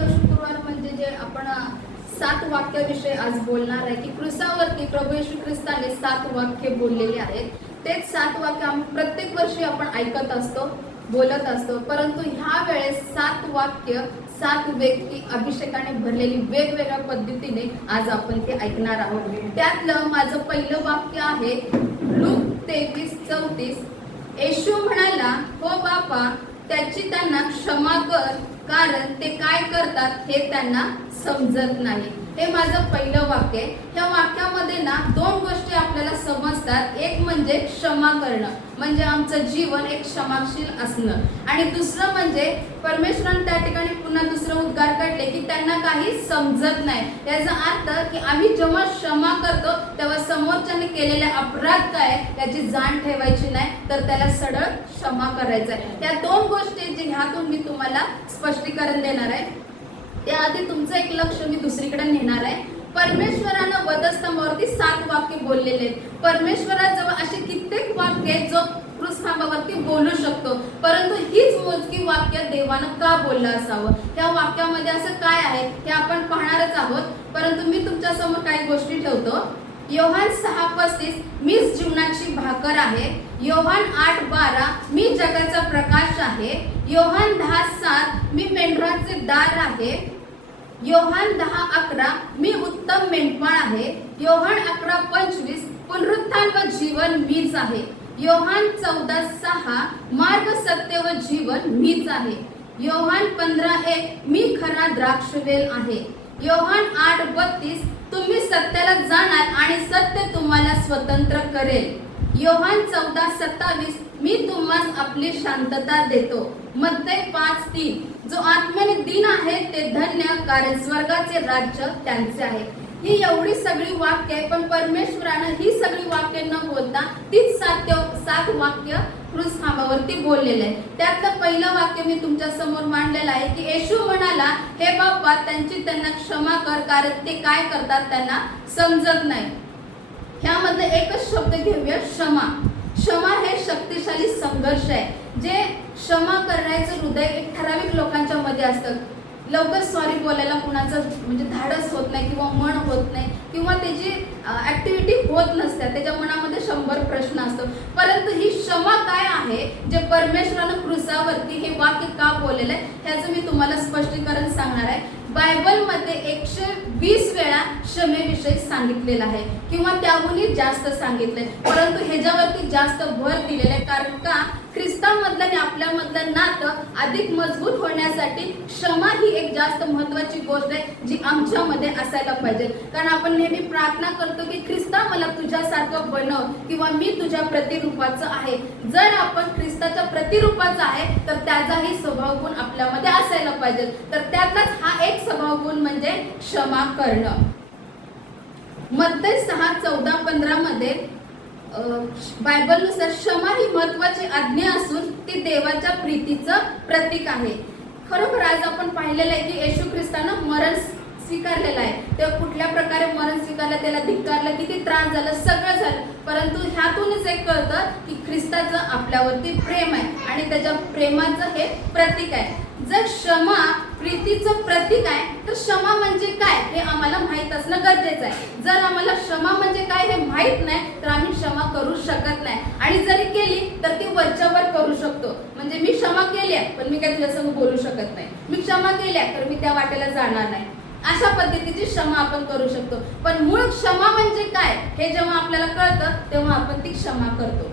शुक्रवार म्हणजे जे आपण 7 वाक्याविषयी आज बोलणार आहे की क्रूसावरती प्रभू येशू ख्रिस्ताने 7 वाक्य बोललेले आहेत. तेच 7 वाक्य आम्ही प्रत्येक वर्षी आपण ऐकत असतो, बोलत असतो. परंतु ह्या वेळेस 7 वाक्य 7 व्यक्ती अभिषेकाने भरलेली वेगवेगळ्या पद्धतीने आज आपण ते ऐकणार आहोत. त्यातलं माझं पहिलं वाक्य आहे लूक 23:34. येशू म्हणाला, हो बापा, त्याची त्यांना क्षमा कर, कारण ते काय करतात हे त्यांना समजत नाही. हे माझं पहिलं वाक्य आहे. ह्या वाक्यामध्ये ना 2 गोष्टी आपल्याला समजतात. एक म्हणजे क्षमा करणं, म्हणजे आमचं जीवन एक क्षमाशील असणं, आणि दुसरं म्हणजे परमेश्वराने त्या ठिकाणी पुन्हा दुसरं उद्गार काढले की त्यांना काही समजत नाही. याचा अर्थ की आम्ही जेव्हा क्षमा करतो तेव्हा समोरच्याने केलेले अपराध काय त्याची जाण ठेवायची नाही, तर त्याला सरळ क्षमा करायचं आहे. त्या 2 गोष्टी जे ह्यातून मी तुम्हाला स्पष्टीकरण देणार आहे. त्याआधी तुमचं एक लक्ष मी दुसरीकडे नेणार आहे. परमेश्वरानं वधस्तंभावरती 7 वाक्य बोललेले आहेत. परमेश्वराजवळ असे कित्येक वाक्य आहेत जो क्रूसस्तंभावरती बोलू शकतो, परंतु हीच मोजकी वाक्य देवानं का बोललं असावं, त्या वाक्यामध्ये असं काय आहे हे आपण पाहणारच आहोत. परंतु मी तुमच्या समोर काही गोष्टी ठेवतो. योहान 6:35 मीच जीवनाची भाकर आहे. योहान 8:12 मी जगाचा प्रकाश आहे. योहान 10:7 मी मेंढराचे दार आहे. योहान 10:11 मी उत्तम मेंढपाळ आहे. योहान 11:25 पुनरुत्थान व जीवन मीच आहे. योहान 14:6 मार्ग सत्य व जीवन मीच आहे. योहान 15:1 मी खरा द्राक्षवेल आहे. योहान 8:32 तुम्ही सत्याला जाणार आणि सत्य तुम्हाला स्वतंत्र करेल. योहान 14:27 मी तुम्हास आपली शांतता देतो. मत्तई 5:3 जो आत्म्याने दीन आहे ते धन्य, कारण स्वर्गाचे राज्य त्यांचे आहे. ही एवढी सगळी वाक्य आहे, पण परमेश्वरानं ही सगळी वाक्य न बोलता तीच 7 वाक्य क्रूसस्तंभावरती बोललेले आहे. त्यातलं पहिलं वाक्य मी तुमच्या समोर मांडलेलं आहे की येशू म्हणाला, हे बाप्पा, त्यांची त्यांना क्षमा कर, कारण ते काय करतात त्यांना समजत नाही. ह्यामध्ये एकच शब्द घेऊया, क्षमा. क्षमा हे शक्तिशाली संघर्ष आहे. जे क्षमा करण्याचं हृदय एक ठराविक लोकांच्या मध्ये असतं. लवकर सॉरी बोलायला कुणाचं म्हणजे धाडस होत नाही किंवा मन होत नाही किंवा त्याची ऍक्टिव्हिटी होत नसते, त्याच्या मनामध्ये 100 प्रश्न असतो. परंतु ही क्षमा काय आहे जे परमेश्वरानं क्रूसावरती हे वाक्य का बोललेलं आहे ह्याचं मी तुम्हाला स्पष्टीकरण सांगणार आहे. बायबलमध्ये 120 वेळा क्षमेविषयी सांगितलेलं आहे किंवा त्याहूनही जास्त सांगितलंय, परंतु ह्याच्यावरती जास्त भर दिलेला आहे. कारण का ख्रिस्तामधलं आणि आपल्यामधलं नातं अधिक मजबूत होण्यासाठी क्षमा ही एक जास्त महत्त्वाची गोष्ट आहे जी आमच्यामध्ये असायला पाहिजे. कारण आपण नेहमी प्रार्थना करतो की ख्रिस्ता मला तुझ्यासारखं बनव किंवा मी तुझ्या प्रतिरूपाचं आहे. जर आपण ख्रिस्ताच्या प्रतिरूपाचं आहे तर त्याचाही स्वभाव गुण आपल्यामध्ये असायला पाहिजे. तर त्यातलाच हा एक स्वभाव गुण म्हणजे क्षमा करणं. मत्तई 6:14-15 मध्ये बायबलनुसार क्षमा ही महत्वाची आज्ञा असून ती देवाच्या प्रीतीचं प्रतीक आहे. खरोखर आज आपण पाहिलेलं आहे की येशू ख्रिस्तानं मरण स्वीकारलेलं आहे. ते कुठल्या प्रकारे मरण स्वीकारलं, त्याला धिक्कारलं, किती त्रास झाला, सगळं झालं, परंतु ह्यातूनच एक कळतं की ख्रिस्ताचं आपल्यावरती प्रेम आहे आणि त्याच्या प्रेमाचं हे प्रतीक आहे. जर क्षमा प्रीतीचं प्रतीक आहे तर क्षमा म्हणजे काय हे आम्हाला माहीत असणं गरजेचं आहे. जर आम्हाला क्षमा म्हणजे काय हे माहीत नाही तर आम्ही क्षमा करू शकत नाही, आणि जरी केली तर ती वरच्यावर करू शकतो. म्हणजे मी क्षमा केली आहे पण मी काय तुझ्यासंग बोलू शकत नाही, मी क्षमा केली आहे तर मी त्या वाटेला जाणार नाही, अशा पद्धतीची क्षमा आपण करू शकतो. पण मूळ क्षमा म्हणजे काय हे जेव्हा आपल्याला कळतं तेव्हा आपण ती क्षमा करतो.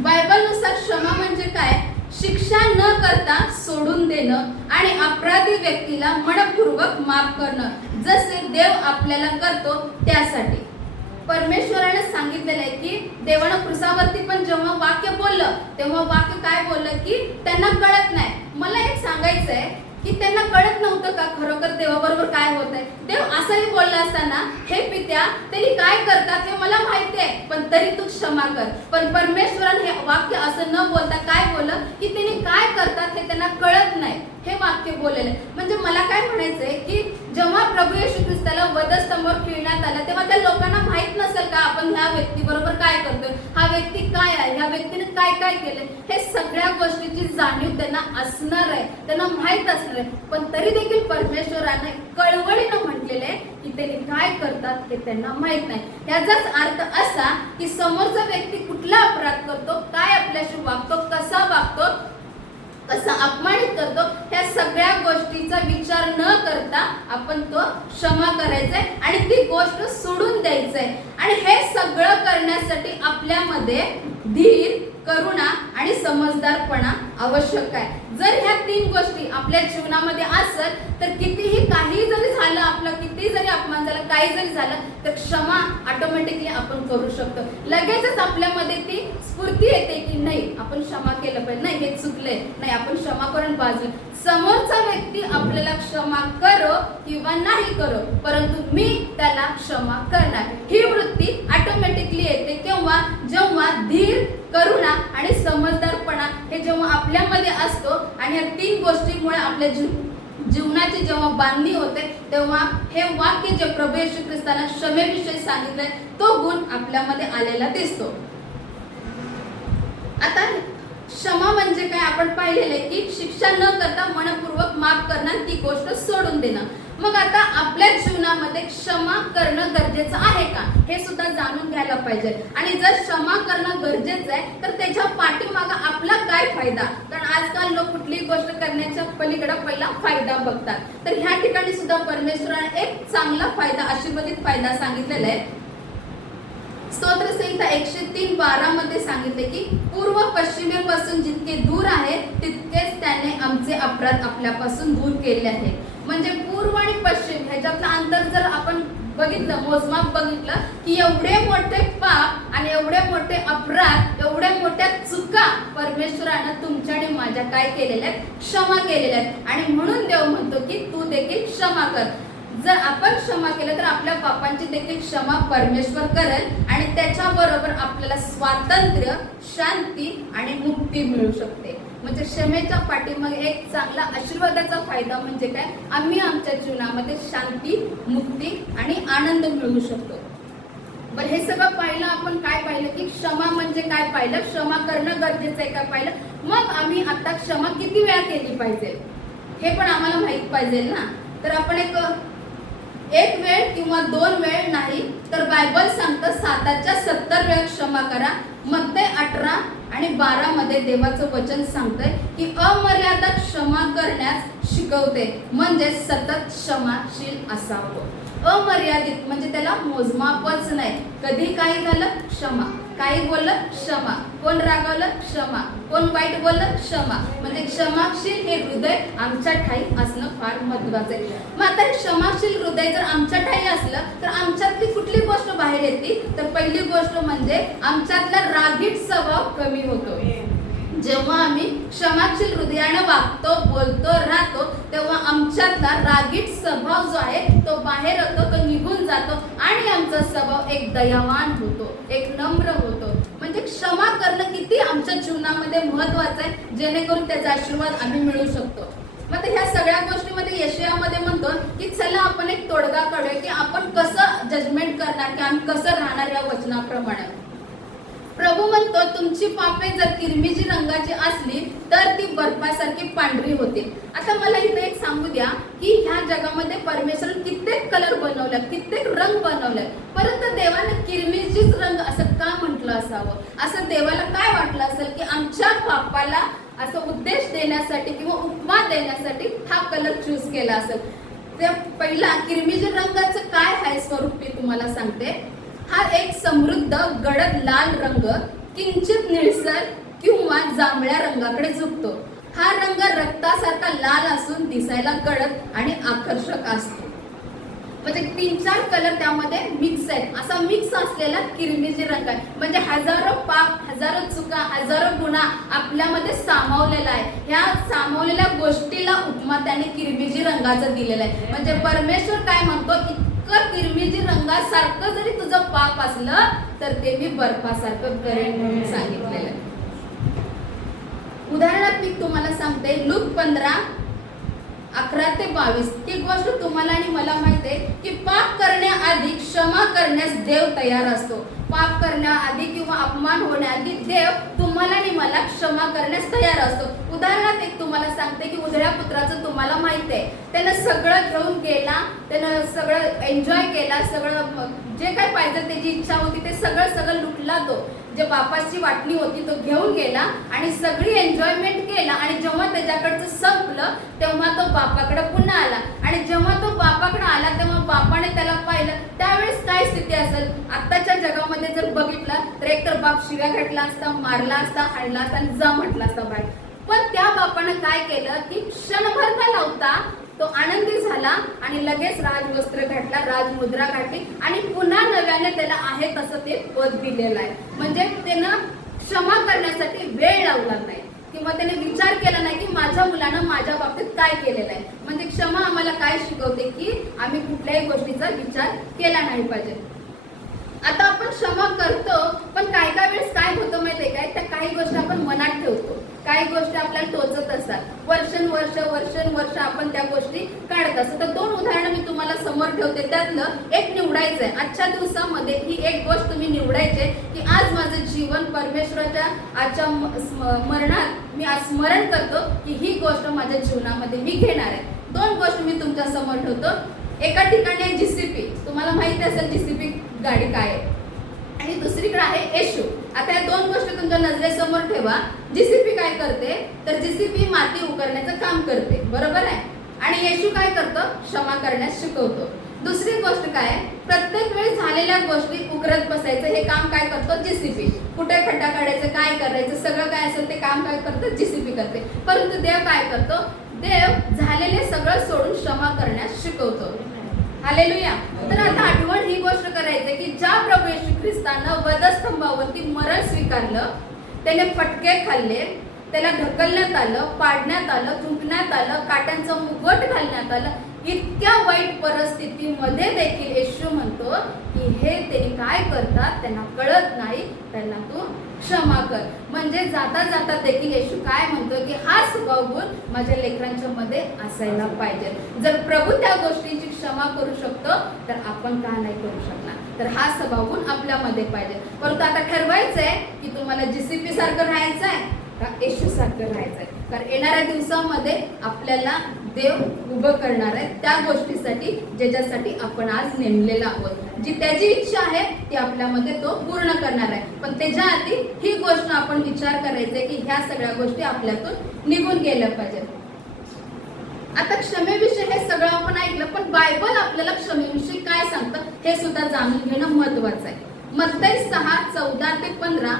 बायबलनुसार क्षमा म्हणजे काय, शिक्षा न करता सोडून देणं आणि अपराधी व्यक्तीला मनपूर्वक माफ करणं, जसे देव आपल्याला करतो त्यासाठी. परमेश्वराने सांगितलेलं आहे की देवानं क्रूसावरती पण जेव्हा वाक्य बोललं तेव्हा वाक्य काय बोललं की त्यांना कळत नाही. मला एक सांगायचं आहे की त्यांना कळत नव्हतं का खरोखर देवाबरोबर काय होत आहे. देव असंही बोलला असताना, हे पित्या, त्यांनी काय करतात हे मला माहिती आहे पण तरी तू क्षमा कर. पण परमेश्वराने हे वाक्य असं न बोलता काय बोललं की त्यांनी काय करतात हे त्यांना कळत नाही. हे वाक्य बोललेलं आहे. म्हणजे मला काय म्हणायचंय की जेव्हा प्रभू येशू ख्रिस्ताला वधस्तंभावर खिळण्यात आलं तेव्हा त्या लोकांना माहित नसेल का आपण ह्या व्यक्तीबरोबर काय करतोय, हा व्यक्ती काय आहे, ह्या व्यक्तीने काय काय केलंय, हे सगळ्या गोष्टीची जाणीव त्यांना असणार आहे, त्यांना माहित असणार आहे. पण तरी देखील परमेश्वराने कळवळीनं म्हटलेले आहे की त्यांनी काय करतात हे त्यांना माहित नाही. याचाच अर्थ असा की समोरचा व्यक्ती कुठला अपराध करतो, काय आपल्याशी वागतो, कसा वागतो, कसा अपमानित करतो, ह्या सगळ्या गोष्टीचा विचार न करता आपण तो क्षमा करायचंय आणि ती गोष्ट सोडून द्यायचंय. आणि हे सगळं करण्यासाठी आपल्यामध्ये धीर, करुणा आणि समजदारपणा आवश्यक आहे. जर ह्या 3 गोष्टी आपल्या जीवनामध्ये असेल तर कितीही काही जरी झालं, आपलं किती जरी अपमान झाला, काही जरी झालं तर क्षमा ऑटोमॅटिकली आपण करू शकतो. लगेचच आपल्यामध्ये ती स्फूर्ती येते की नाही आपण क्षमा केलं पाहिजे, नाही हे चुकले, नाही आपण क्षमा करून बाजू. समोरचा व्यक्ती आपल्याला क्षमा करो किंवा नाही करो, परंतु मी त्याला क्षमा करणार, ही वृत्ती ऑटोमॅटिकली येते. केव्हा? जेव्हा धीर, करुणा आणि समजदारपणा हे जेव्हा आपल्यामध्ये असतो आणि या 3 गोष्टींमुळे आपल्या जीवनाची जेव्हा बांधणी होते तेव्हा हे वाक्य जे प्रभू येशू ख्रिस्ताने क्षमेविषयी सांगितलंय तो गुण आपल्यामध्ये आलेला दिसतो. आता क्षमा म्हणजे काय आपण पाहिलेले की शिक्षा न करता मनपूर्वक माफ करणं, ती गोष्ट सोडून देणं. मग आता आपल्या जीवनामध्ये क्षमा करणं गरजेचं आहे का हे सुद्धा जाणून घ्यायला पाहिजे. आणि जर क्षमा करणं गरजेचं आहे तर त्याच्या पाठीमागे आपला काय फायदा, कारण आजकाल लोक कुठलीही गोष्ट करण्याच्या पलीकडे पहिला फायदा बघतात. तर ह्या ठिकाणी सुद्धा परमेश्वराने एक चांगला फायदा, आशीर्वादित फायदा सांगितलेला आहे. स्तोत्रसंहिता 103:12 मध्ये सांगितले की पूर्व पश्चिमेपासून जितके दूर आहे तितकेच त्याने आमचे अपराध आपल्यापासून दूर केले आहेत. म्हणजे पूर्व आणि पश्चिम ह्याच्यातलं अंतर जर आपण बघितलं, मोजमाप बघितलं की एवढे मोठे पाप आणि एवढे मोठे अपराध, एवढ्या मोठ्या चुका परमेश्वरानं तुमच्या आणि माझ्या काय केलेल्या आहेत, क्षमा केलेल्या आहेत. आणि म्हणून देव म्हणतो की तू देखील क्षमा कर. जर आपण क्षमा केलं तर आपल्या पापांची देखील क्षमा परमेश्वर करेल आणि त्याच्याबरोबर आपल्याला स्वातंत्र्य, शांती आणि मुक्ती मिळू शकते. म्हणजे क्षमेच्या पाठीमागे एक चांगला आशीर्वादाचा फायदा म्हणजे काय, आम्ही आमच्या जीवनामध्ये शांती, मुक्ती आणि आनंद मिळवू शकतो. बरं, हे सगळं पाहिलं आपण. काय पाहिलं की क्षमा म्हणजे काय पाहिलं, क्षमा करणं गरजेचं आहे का पाहिलं. मग आम्ही आता क्षमा किती वेळा केली पाहिजे हे पण आम्हाला माहित पाहिजे ना. तर आपण एक वेळ किंवा 2 वेळ नाही तर बायबल सांगतं 7च्या 70 वेळा क्षमा करा. मत्ते 18 आणि 12 मध्ये देवाचं वचन सांगतंय की अमर्याद क्षमा करण्यास शिकवते, म्हणजे सतत क्षमाशील असावं. अमर्यादित म्हणजे त्याला मोजमापच नाही. कधी काही झालं क्षमा, काही बोललं क्षमा, कोण रागवलं क्षमा, कोण वाईट बोललं क्षमा. म्हणजे क्षमाशील हे हृदय आमच्या ठाई असणं फार महत्वाचं आहे. मग आता क्षमाशील हृदय जर आमच्या ठाई असलं तर आमच्यातली कुठली गोष्ट बाहेर येते, तर पहिली गोष्ट म्हणजे आमच्यातला रागीट स्वभाव कमी होतो. जेव्हा आम्ही क्षमाशील हृदयानं वागतो, बोलतो, राहतो तेव्हा आमच्यातला रागीट स्वभाव जो आहे तो बाहेर येतो, तो निघून जातो आणि आमचा स्वभाव एक दयावान होतो, एक नम्र होतो. म्हणजे क्षमा करणं किती आमच्या जीवनामध्ये महत्वाचं आहे, जेणेकरून त्याचा आशीर्वाद आम्ही मिळू शकतो. मग ह्या सगळ्या गोष्टीमध्ये यशायामध्ये म्हणतो की चला आपण एक तोडगा काढूया की आपण कसं जजमेंट करणार, की आम्ही कसं राहणार या वचनाप्रमाणे. प्रभू म्हणतो तुमची पापे जर किरमिजी रंगाची असली तर ती बर्फासारखी पांढरी होतील. आता मला इथे एक सांगू द्या की ह्या जगामध्ये परमेश्वर कित्येक कलर बनवले, कित्येक रंग बनवले, परंतु देवाने किरमिजीच रंग असं का म्हटलं असावं. असं देवाला काय वाटलं असेल की आमच्या पापाला असं उद्देश देण्यासाठी किंवा उपमा देण्यासाठी हा कलर चूज केला असेल. ते पहिला किरमिजी रंगाचं काय आहे स्वरूप मी तुम्हाला सांगते. हा एक समृद्ध गडद लाल रंग किंचित निळसर किंवा जांभळ्या रंगाकडे झुकतो. हा रंग रक्तासारखा लाल असून दिसायला गडद आणि आकर्षक असतो. म्हणजे 3-4 कलर त्यामध्ये मिक्स आहेत. असा मिक्स असलेला किरमिजी रंग आहे. म्हणजे हजारो पाप, हजारो चुका, हजारो गुन्हा आपल्यामध्ये सामावलेला आहे. ह्या सामावलेल्या गोष्टीला उपमा त्याने किरमिजी रंगाचं दिलेलं आहे. म्हणजे परमेश्वर काय म्हणतो, किरमिजी रंगासारखं जरी तुझं पाप असलं तर ते मी बर्फासारखं करेन म्हणून सांगितलेलं आहे. उदाहरणार्थ मी तुम्हाला सांगते, लूक 11 ते 22 ही गोष्ट तुम्हाला आणि मला माहिती आहे की पाप करण्याआधी क्षमा करण्यास देव तयार असतो. पाप करण्याआधी किंवा अपमान होण्याआधी देव तुम्हाला आणि मला क्षमा करण्यास तयार असतो. उदाहरणार्थ एक तुम्हाला सांगते की उधळ्या पुत्राचं तुम्हाला माहिती आहे, त्यानं सगळं घेऊन गेला, त्यानं सगळं एन्जॉय केला, सगळं जे काही पाहिजे त्याची इच्छा होती ते सगळं लुटला. तो जे बापाची वाटणी होती तो घेऊन गेला आणि सगळी एन्जॉयमेंट केला. आणि जेव्हा त्याच्याकडचं संपलं तेव्हा तो बापाकडे पुन्हा आला. आणि जेव्हा तो बापाकडे आला तेव्हा बापाने त्याला पाहिलं. त्यावेळेस काय स्थिती असेल आत्ताच्या जगामध्ये जर बघितलं तर एकतर बाप शिव्या घातला असता, मारला असता, हाणला असता आणि जा म्हटला असता बाहेर. पण त्या बापानं काय केलं की क्षणभर न लावता तो आनंदी झाला आणि लगेच राजवस्त्र घातला, राजमुद्रा घातली आणि पुन्हा नव्याने त्याला आहे तसं ते पद दिलेलं आहे. म्हणजे त्यानं क्षमा करण्यासाठी वेळ लावला नाही किंवा त्याने विचार केला नाही की माझ्या मुलानं माझ्या बाबतीत काय केलेलं आहे. म्हणजे क्षमा आम्हाला काय शिकवते की आम्ही कुठल्याही गोष्टीचा विचार केला नाही पाहिजे. आता आपण क्षमा करतो पण काही वेळेस काय होतं माहितीये काय, त्या काही गोष्टी आपण मनात ठेवतो, काही गोष्टी आपल्याला टोचत असतात. वर्ष आपण त्या गोष्टी काढत असतो. तर 2 उदाहरणं मी तुम्हाला समोर ठेवते, त्यातलं एक निवडायचंय. आजच्या दिवसामध्ये ही एक गोष्ट तुम्ही निवडायची की आज माझं जीवन परमेश्वराच्या आजच्या मरणात मी आज स्मरण करतो की ही गोष्ट माझ्या जीवनामध्ये मी घेणार आहे. 2 गोष्टी मी तुमच्या समोर ठेवतो. एका ठिकाणी आहे जीसीपी, तुम्हाला माहिती असेल जीसीपी गाडी काय आहे, आणि दुसरीकडे आहे येशू. आता या 2 गोष्टी तुमच्या नजरेसमोर ठेवा. जीसीपी काय करते तर जीसीपी माती उकरण्याचं काम करते, बरोबर आहे. आणि येशू काय करतो, क्षमा करण्यास शिकवतो. दुसरी गोष्ट काय, प्रत्येक वेळी झालेल्या गोष्टी उकरत बसायचं हे काम काय करतो जीसीपी. कुठे खड्डा काढायचं, काय करायचं, सगळं काय असेल ते काम काय करतं जीसीपी करते. परंतु देव काय करतो, देव झालेले सगळं सोडून क्षमा करण्यास शिकवतो. हालेलुया. तर आता आठवण ही गोष्ट करायचं की ज्या प्रभू येशू ख्रिस्तानं वधस्तंभावरती मरण स्वीकारलं, त्याने फटके खाल्ले, त्याला ढकलण्यात आलं, पाडण्यात आलं, थुंकण्यात आलं, काट्यांचं मुकुट घालण्यात आलं. इतक्या वाईट परिस्थितीमध्ये देखील येशू म्हणतो की हे ते काय करतात त्यांना कळत नाही, त्यांना तू क्षमा कर. म्हणजे जाता जाता देखील येशू काय म्हणतो की हा स्वभाव गुण माझ्या लेकरांच्या मध्ये असायला पाहिजे. जर प्रभू त्या गोष्टींची क्षमा करू शकतो तर आपण का नाही करू शकणार. तर हा स्वभाव गुण आपल्यामध्ये पाहिजे. परंतु आता ठरवायचंय की तुम्हाला जीसीपी सारखं राहायचं आहे का येशू सारखं राहायचं आहे. कारण येणाऱ्या दिवसामध्ये आपल्याला देव उभं करणार आहे त्या गोष्टीसाठी ज्याच्यासाठी आपण आज नेमलेला आहोत. जी त्याची इच्छा आहे ती आपल्यामध्ये तो पूर्ण करणार आहे. पण त्याच्या आधी ही गोष्ट आपण विचार करायचा आहे की ह्या सगळ्या गोष्टी आपल्यातून निघून गेल्या पाहिजेत. आता क्षमेविषयी हे सगळं आपण ऐकलं, पण बायबल आपल्याला क्षमेविषयी काय सांगतं हे सुद्धा जाणून घेणं महत्वाचं आहे. मत्ती 6:14-15,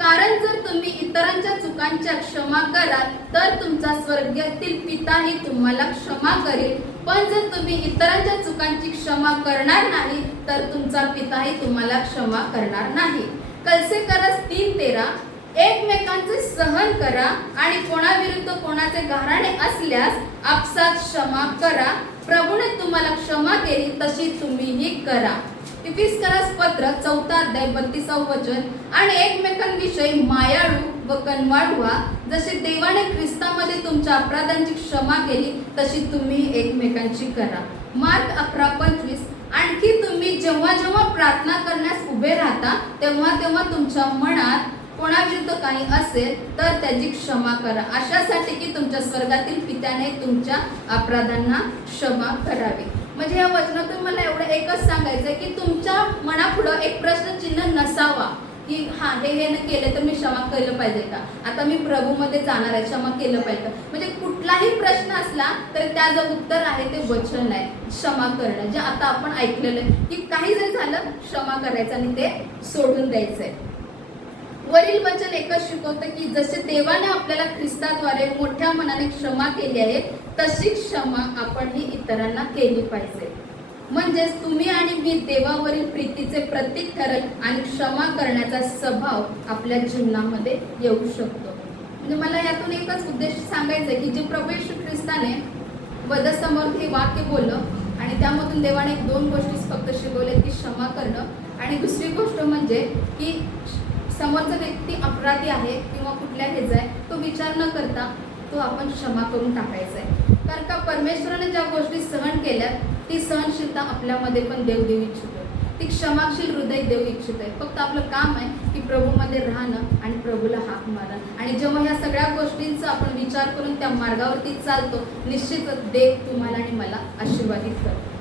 कारण जर तुम्ही इतरांच्या चुकांच्या क्षमा कराल तर तुमचा स्वर्गातील पिताही तुम्हाला क्षमा करेल, पण जर तुम्ही इतरांच्या चुकांची क्षमा करणार नाही तर तुमचा पिताही तुम्हाला क्षमा करणार नाही. कलसेकरस 3:13, एकमेकांचे सहन करा आणि कोणाविरुद्ध कोणाचे गाऱ्हाणे असल्यास आपसात क्षमा करा, प्रभूने तुम्हाला क्षमा केली तशी तुम्हीही करा. इफिसकरास पत्र 4:32 आणि एकमेकांविषयी मायाळू व कनवाळ व्हा, जसे देवाने ख्रिस्तामध्ये तुमच्या अपराधांची क्षमा केली तशी तुम्ही एकमेकांची करा. मार्क 11:25, आणखी तुम्ही जेव्हा जेव्हा प्रार्थना करण्यास उभे राहता तेव्हा तेव्हा तुमच्या मनात कोणाविरुद्ध काही असेल तर त्याची क्षमा करा, अशासाठी की तुमच्या स्वर्गातील पित्याने तुमच्या अपराधांना क्षमा करावी. म्हणजे या वचनातून मला एवढं एकच सांगायचं आहे की तुमच्या मनापुढं एक प्रश्नचिन्ह नसावा की हा हे न केलं तर मी क्षमा केलं पाहिजे का, आता मी प्रभूमध्ये जाणार आहे क्षमा केलं पाहिजे. म्हणजे कुठलाही प्रश्न असला तर त्याचं उत्तर आहे ते वचन आहे, क्षमा करणं. जे आता आपण ऐकलेलं आहे की काही जरी झालं क्षमा करायचं आणि ते सोडून द्यायचंय. वरील वचन एकच शिकवतं की जसे देवाने आपल्याला ख्रिस्ताद्वारे मोठ्या मनाने क्षमा केली आहे तशी क्षमा आपण ही इतरांना केली पाहिजे. म्हणजेच तुम्ही आणि मी देवावरील प्रीतीचे प्रतीक ठरेल आणि क्षमा करण्याचा स्वभाव आपल्या जीवनामध्ये येऊ शकतो. म्हणजे मला यातून एकच उद्देश सांगायचा आहे की जे प्रभू येशू ख्रिस्ताने वधस्तंभावर हे वाक्य बोललं आणि त्यामधून देवाने 2 गोष्टी फक्त शिकवल्या की क्षमा करणं आणि दुसरी गोष्ट म्हणजे की समोरचा व्यक्ती अपराधी आहे किंवा कुठल्या ह्याचा आहे तो विचार न करता तो आपण क्षमा करून टाकायचा आहे. कारण का परमेश्वराने ज्या गोष्टी सहन केल्या ती सहनशीलता आपल्यामध्ये पण देव देऊ इच्छितो. ती क्षमाशील हृदय देऊ इच्छित आहे. फक्त आपलं काम आहे की प्रभूमध्ये राहणं आणि प्रभूला हाक मारणं. आणि जेव्हा ह्या सगळ्या गोष्टींचा आपण विचार करून त्या मार्गावरती चालतो, निश्चितच देव तुम्हाला आणि मला आशीर्वादित करतो.